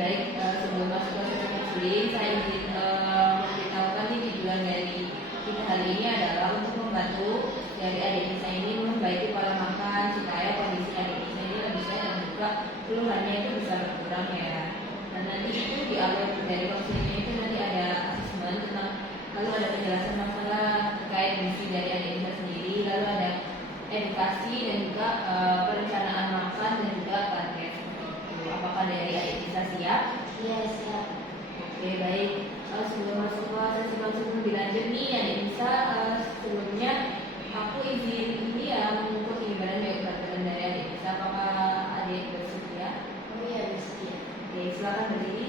baik, sebelum masuk ke sesi counseling, saya ingin memberitahukan nih tujuan dari kita hari ini adalah untuk membantu dari adik Nisa ini memperbaiki pola makan supaya kondisi adik Nisa ini lebih sehat dan juga keluhannya itu bisa berkurang ya. Dan nanti itu di awal dari counselingnya itu nanti ada asesmen tentang, lalu ada penjelasan masalah terkait misi dari adik Nisa sendiri, lalu ada edukasi dan juga perencanaan makan dan juga target. Apakah dari adik Nisa siap? Iya, siap. Oke, baik. Sebelum masuk ke sesi counseling lebih lanjut nih, adik Nisa, sebelumnya aku izin ini ya mengikuti badan berat badan dari adik Nisa. Apakah adik bersedia? Oh iya, bersedia. Oke, silakan berdiri.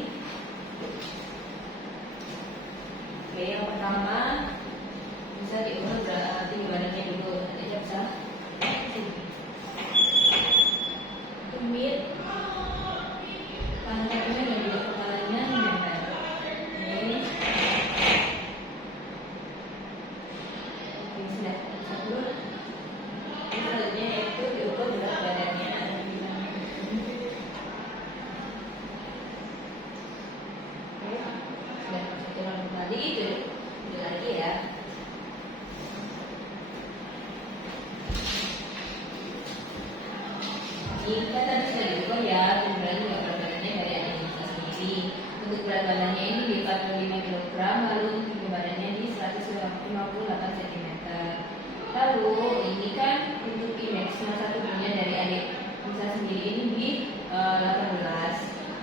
Oke, yang pertama bisa diukur tinggi badannya dulu. Nanti bisa tumit, tangan kakinya dan juga kepalanya menempel. Oke, sudah satu. Ini selanjutnya yaitu diukur berat badannya. Oke, sudah satu lalu tadi itu lagi ya. Ini kan tadi sudah diukur ya, kemudian juga berat badannya dari adik Nisa sendiri. Untuk berat badannya ini di 45 kg, lalu untuk tinggi badannya di 158 cm. Lalu ini kan untuk indeks massa tubuhnya dari adik Nisa sendiri ini di 18.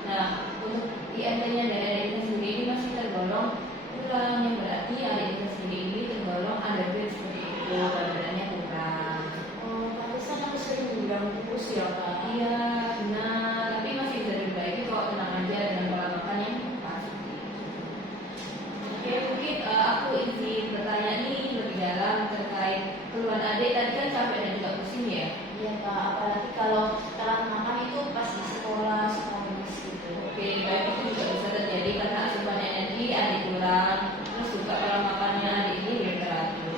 Nah, untuk IMT-nya dari adik Nisa sendiri ini masih tergolong kurang, yang berarti adik Nisa sendiri ini tergolong underweight seperti itu, berat badannya kurang. Oh, pantesan aku sering bilang kurus ya, Kak. Iya, benar. Tapi masih bisa diperbaiki kok, tenang aja dengan pola makan yang pas. Oke, mungkin aku izin bertanya nih lebih dalam terkait keluhan adik. Tadi kan capek dan juga pusing ya. Iya, Kak. Apalagi kalau telat makan itu pas di sekolah, sekolah gitu. Oke, baik, itu juga bisa terjadi karena asupan energi adik kurang, terus juga pola makannya adik ini belum teratur.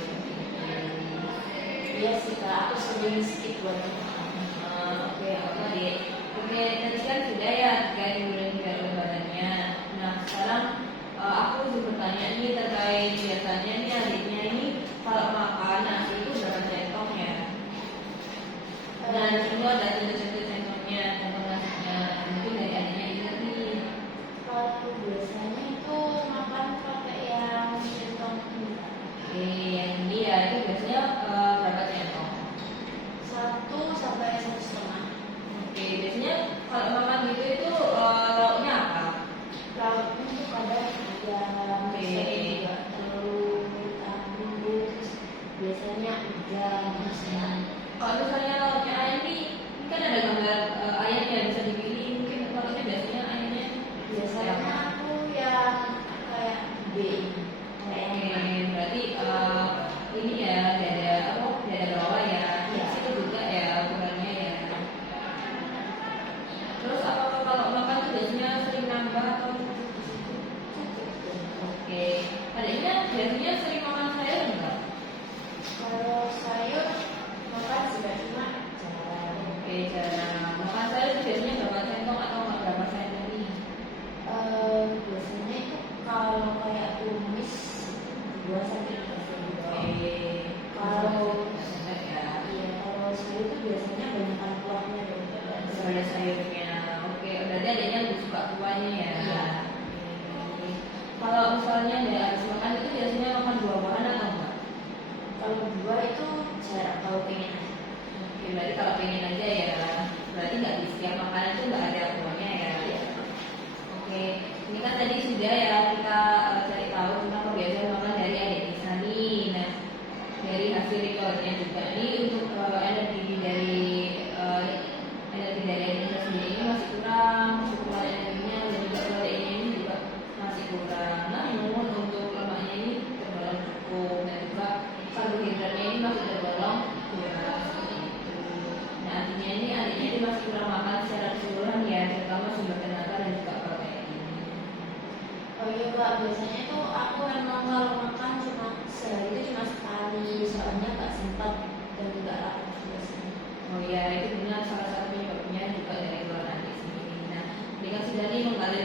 Iya sih, Kak. Aku sering skip buat makan. Oke, apa adik? Oke, tadi kan sudah ya terkait kemudian berat badannya. Nah, sekarang aku juga bertanya nih terkait biasanya nih adiknya ini kalau makan nasi itu berapa centong ya? Dan itu ada contoh-contoh centongnya, centong nasinya. Mungkin dari adiknya ingat nih. Kalau biasanya itu makan pakai yang centong ini, Kak. Oke, yang ini ya itu biasanya berapa centong? 1 sampai 1,5. Oke, biasanya kalau makan gitu itu lauknya apa? Lauknya itu kadang ayam, Oke. biasanya juga telur, bumbu, terus biasanya udang, bisa. Kalau misalnya lauknya ayam nih, ini kan ada gambar ayamnya bisa dipilih. Mungkin lauknya biasanya ayamnya Biasanya aku yang kayak B, kayak oke, yang berarti ini ya dada apa dada bawah ya. Iya. Itu juga ya ukurannya ya. Terus apakah kalau makan tuh biasanya sering nambah atau oke? Adanya biasanya sering makan sayur enggak? kalau sayur makan sudah cuma jarang. Oke, jarang. Makan sayur itu biasanya berapa centong atau berapa sendok nih? Biasanya itu kalau kayak tumis 2 sampai 3 sendok. Oke. Kalau Sendok ya. iya, kalau sayur itu biasanya banyakkan kuahnya daripada Ada sayurnya. Oke, berarti adanya lebih suka kuahnya ya. Iya. Oke. Kalau misalnya ada habis makan itu biasanya makan buah-buahan atau enggak? Kalau dua itu jarang, kalau pengen aja. Oke, berarti kalau pengen aja ya. Berarti nggak di setiap makanan itu nggak ada buahnya ya. Iya. Oke, ini kan tadi sudah ya kita cari tahu tentang kebiasaan makan dari adik Nisa nih. Nah, dari hasil recordnya juga nih untuk energi dari adik Nisa sendiri ini masih kurang, cukup energinya dan juga proteinnya ini juga masih kurang. Nah, namun untuk lemaknya ini tergolong cukup dan juga karbohidratnya ini masih tergolong kurang seperti itu. Nah, artinya ini adiknya ini masih kurang makan secara keseluruhan ya, terutama sumber tenaga dan juga protein. Oh iya, Kak, biasanya tuh aku emang kalau makan cuma sehari itu cuma sekali, soalnya nggak sempat dan juga lapar biasanya. Oh ya, itu benar salah satu penyebabnya juga dari keluar adik sendiri. Nah, dengan sudah nih mengalir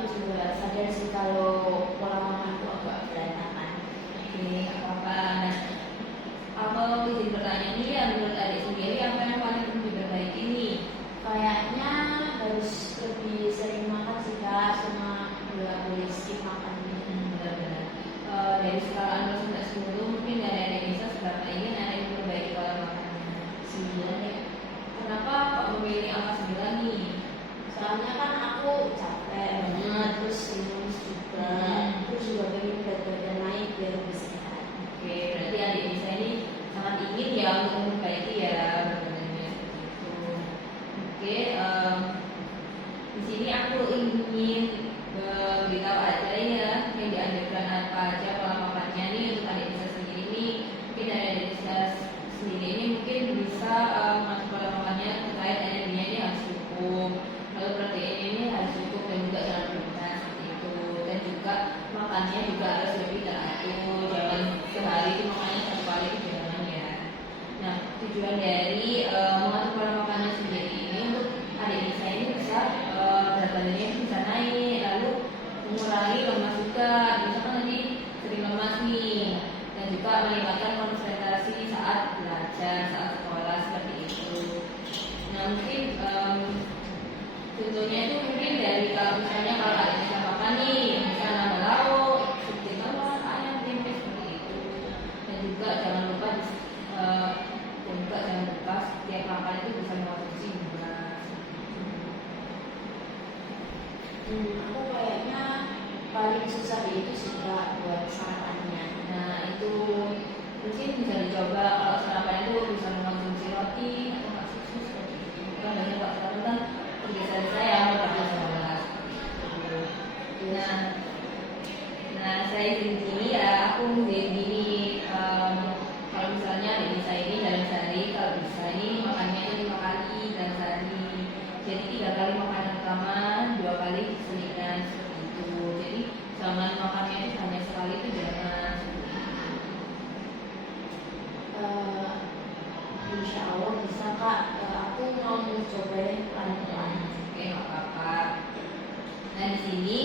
aku juga sadar sih kalau pola makanku agak berantakan. Oke, nggak apa-apa. Nah, aku izin bertanya nih, ya menurut adik sendiri apa yang paling perlu diperbaiki nih? Kayaknya harus lebih sering makan sih kak, sama nggak boleh skip makan gitu. Benar-benar. Dari skala 0 sampai 10, mungkin dari adik Nisa seberapa ingin ada yang memperbaiki pola makannya? 9 ya. Kenapa kok memilih angka 9 nih? Soalnya kan aku capek banget, terus lemes juga, terus juga pengen berat badan naik biar lebih sehat. Oke, berarti adik Nisa ini sangat ingin ya untuk memperbaiki ya badannya seperti itu. Oke, di sini aku ingin beritahu aja ya yang dianjurkan apa aja pola makannya nih untuk adik Nisa sendiri nih. Mungkin dari adik Nisa sendiri ini mungkin bisa mengatur pola makannya terkait energinya ini harus cukup, lalu protein ini harus cukup dan juga jangan berlebihan seperti itu, dan juga makannya juga harus lebih teratur, jangan sehari itu makannya satu kali itu jangan ya. Nah, tujuan dari mengatur pola makannya sendiri ini untuk adik Nisa ini bisa berat badannya itu bisa naik, lalu mengurangi lemas juga. Misalkan tadi sering lemas nih, dan juga meningkatkan konsentrasi saat belajar, saat sekolah seperti itu. Nah, mungkin contohnya itu mungkin dari kalau misalnya kalau adik Nisa makan nih, bisa nambah lauk, seperti telur, ayam, tempe seperti itu. Dan juga jangan lupa setiap makan itu bisa mengonsumsi gula. Aku kayaknya paling susah itu sih kak buat sarapannya. Nah, itu mungkin bisa dicoba. Kalau sarapan itu bisa mengonsumsi roti atau nggak susu seperti itu. Kan banyak Pak sarapan kan kebiasaan saya makan sekolah seperti itu. Nah, saya di sini ya aku jadi kalau misalnya adik saya ini dalam sehari kalau bisa ini makannya itu 5 kali dalam sehari. Jadi 3 kali makanan utama, 2 kali selingan seperti itu. Jadi jangan makannya itu hanya sekali itu jangan. Insya Allah bisa kak. Aku mau coba deh pelan-pelan. Oke, nggak apa-apa. Nah, di sini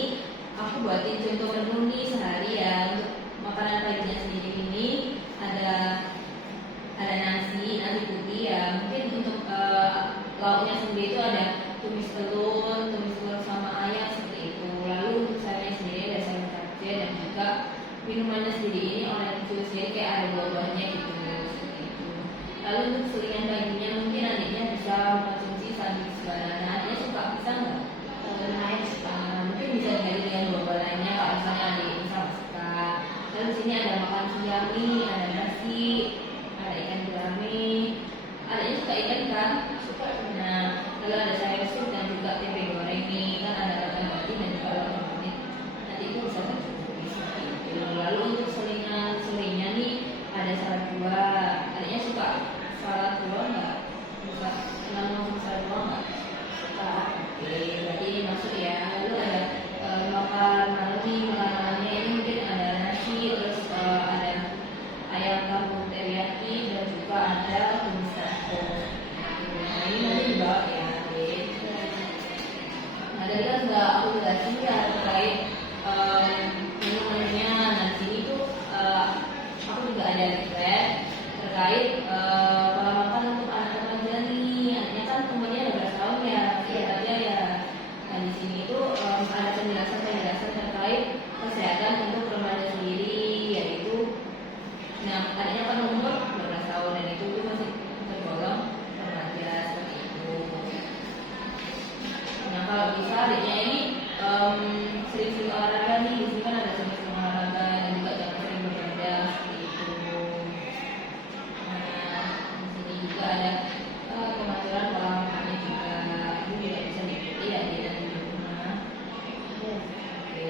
aku buatin contoh menu nih sehari ya. Untuk makanan paginya sendiri ini ada nasi putih ya. Mungkin untuk lauknya sendiri itu ada tumis telur sama ayam seperti itu. Lalu untuk sayurnya sendiri ada sayur cabai, dan juga minumannya sendiri ini orange juice, jadi kayak ada buah-buahnya gitu seperti itu. Lalu untuk selingan paginya mungkin adiknya bisa konsumsi sandwich banana. Adiknya suka pisang nggak? Naik suka. Mungkin bisa diganti dengan buah-buah lainnya kalau misalnya adik bisa suka. Lalu di sini ada makan siang nih, ada nasi, ada ikan gurame. Adiknya suka ikan kan? Suka. Nah, lalu ada sayur sup dan juga tempe goreng nih, kan ada kacang putih dan juga lontong kunyit. Nanti itu bisa tercukupi seperti itu. Lalu untuk selingnya nih ada salad buah. Adiknya suka salad buah nggak? Suka senang makan salad buah nggak? Suka. Oke, berarti ini masuk ya. Lalu ada makan malamnya ini mungkin ada nasi, terus ada ayam kampung teriyaki, dan juga ada tumis tahu. Nah, ini nanti dibawa ya, Dek. Nah, tadi kan sudah aku jelasin ya terkait menu-menunya. Nah, di sini tuh aku juga ada request terkait pola makan untuk anak remaja nih. Artinya kan umurnya 12 tahun ya, masih remaja ya. Nah, di sini itu ada penjelasan terkait kesehatan untuk remaja sendiri, yaitu adanya kan umur 12 tahun dan itu masih tergolong remaja seperti itu. Nah, kalau bisa adiknya ini sering-sering olahraga nih. Di sini kan ada sering-sering olahraga dan juga jangan sering begadang seperti itu. Nah, di sini juga ada pengaturan pola makannya juga. Ini juga bisa diikuti ya di rumah. Oke.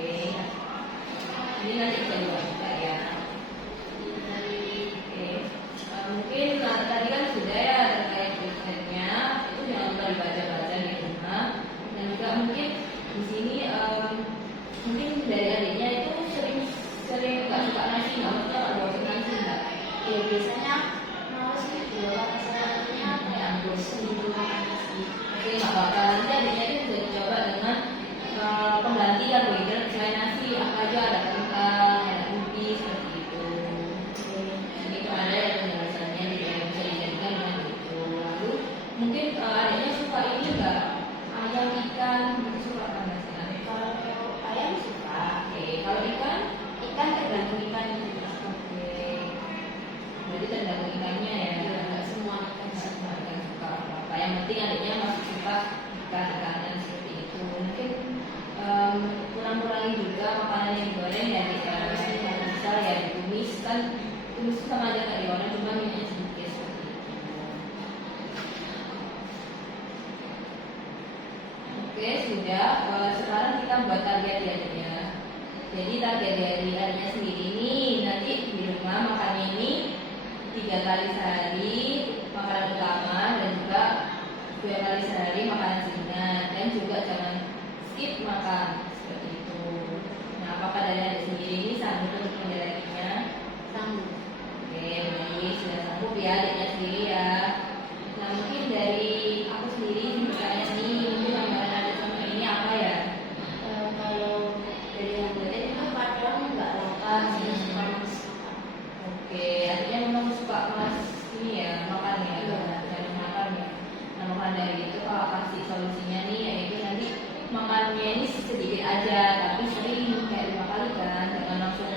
Ini nanti bisa dibuat juga ya. Oke. Mungkin tadi kan sudah ya terkait risetnya, itu jangan lupa dibaca-baca di rumah. Dan juga mungkin di sini mungkin dari adiknya itu sering nggak suka nasi, nggak suka bosan nasi nggak? Ya biasanya mau sih jualan sayurnya kayak bosan gitu makan nasi. Oke, nggak apa-apa. Nanti adiknya itu bisa dicoba dengan pengganti ganti karbohidrat selain nasi, apa aja, ada kentang, ada ubi, seperti itu. Jadi itu ada yang penjelasannya yang bisa dijadikan dengan itu. Lalu mungkin adiknya suka ini enggak, ayam, ikan, suka apa enggak sih Adik? Kalau ayam suka, Oke, kalau ikan, ikan tergantung ikan juga. oke, berarti tergantung ikannya ya. Nggak semua ikan suka. Ikan suka apa? Yang penting adiknya masih suka ikan-ikanan seperti itu. Mungkin kurang-kurangi juga makanan yang digoreng ya, kalau bisa ya ditumis, kan tumis itu sama aja kayak digoreng, cuma minyaknya sedikit seperti itu. Oke, sudah. Sekarang kita buat target ya, Dek, ya. Jadi target dari adiknya sendiri ini nanti di rumah makannya ini 3 kali sehari makanan utama, dan juga 2 kali sehari makanan ringan, dan juga jangan skip makan seperti itu. Nah, apakah dari adik sendiri ini sanggup untuk menjalaninya? Sanggup. Oke, baik, sudah sanggup ya adiknya sendiri ya. Nah, mungkin dari aku sendiri bertanya nih, mungkin gambaran adik sama ini apa ya? Kalau dari yang beda itu kadang nggak lapar, sih suka makan. Oke, artinya memang suka mas ini ya, makan ya, Iya. dari makan ya. Nah, makan dari itu kalau kasih solusinya nih, yaitu nanti makannya ini sedikit aja, tapi sering kayak 5 kali kan, jangan langsung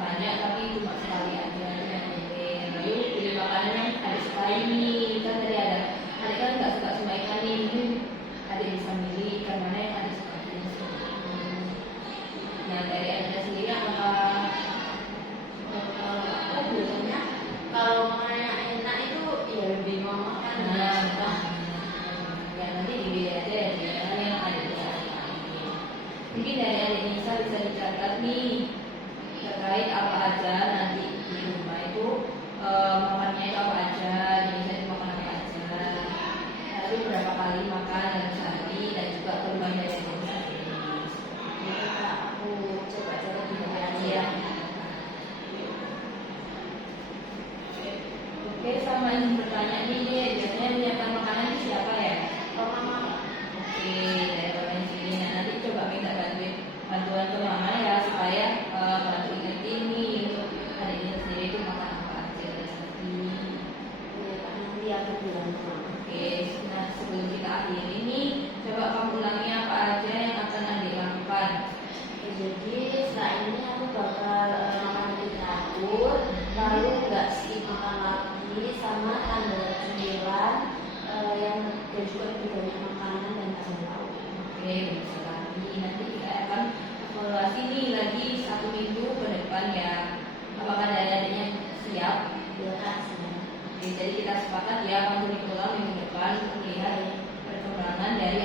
banyak, tapi cuma sekali aja itu yang penting. Lalu pilih makanan yang adik sukai nih, kan tadi ada adik kan nggak suka semua ikan nih, mungkin adik bisa milih ikan mana yang adik suka. Nah, dari adiknya sendiri apakah Kalau aku biasanya kalau makanan yang enak itu ya lebih mau makan. ya nanti dipilih aja ya dia yang ada di sana. Mungkin dari adik Nisa bisa dicatat nih terkait apa aja nanti di rumah itu makannya itu apa aja, Nisa itu makan apa aja, lalu berapa kali makan dalam sehari, dan juga perubahan dari Nisa ini. Jadi aku coba catat di bawah aja. Ya. Oke, sama izin bertanya nih, dia biasanya menyiapkan makanan itu siapa ya? Oh mama, Oke, dari orang sini. Nah, nanti coba minta bantuan ke mama ya, supaya bantu ingetin nih untuk hari ini sendiri itu makan apa aja tadi. ya, nanti aku bilang ke mama. Oke, nah sebelum kita akhiri nih, coba kamu ulangi apa aja yang akan adik lakukan. Ya, jadi setelah ini aku bakal makan di teratur, lalu nggak skip makan lagi, sama tanggal 9 yang dan juga lebih banyak makanan dan tak tahu. Oke, bisa lagi. Nanti kita akan evaluasi nih lagi 1 minggu ke depan ya. Apakah dari adiknya siap? Ya kan sih. Oke, jadi kita sepakat ya, kamu pulang minggu depan untuk melihat perkembangan dari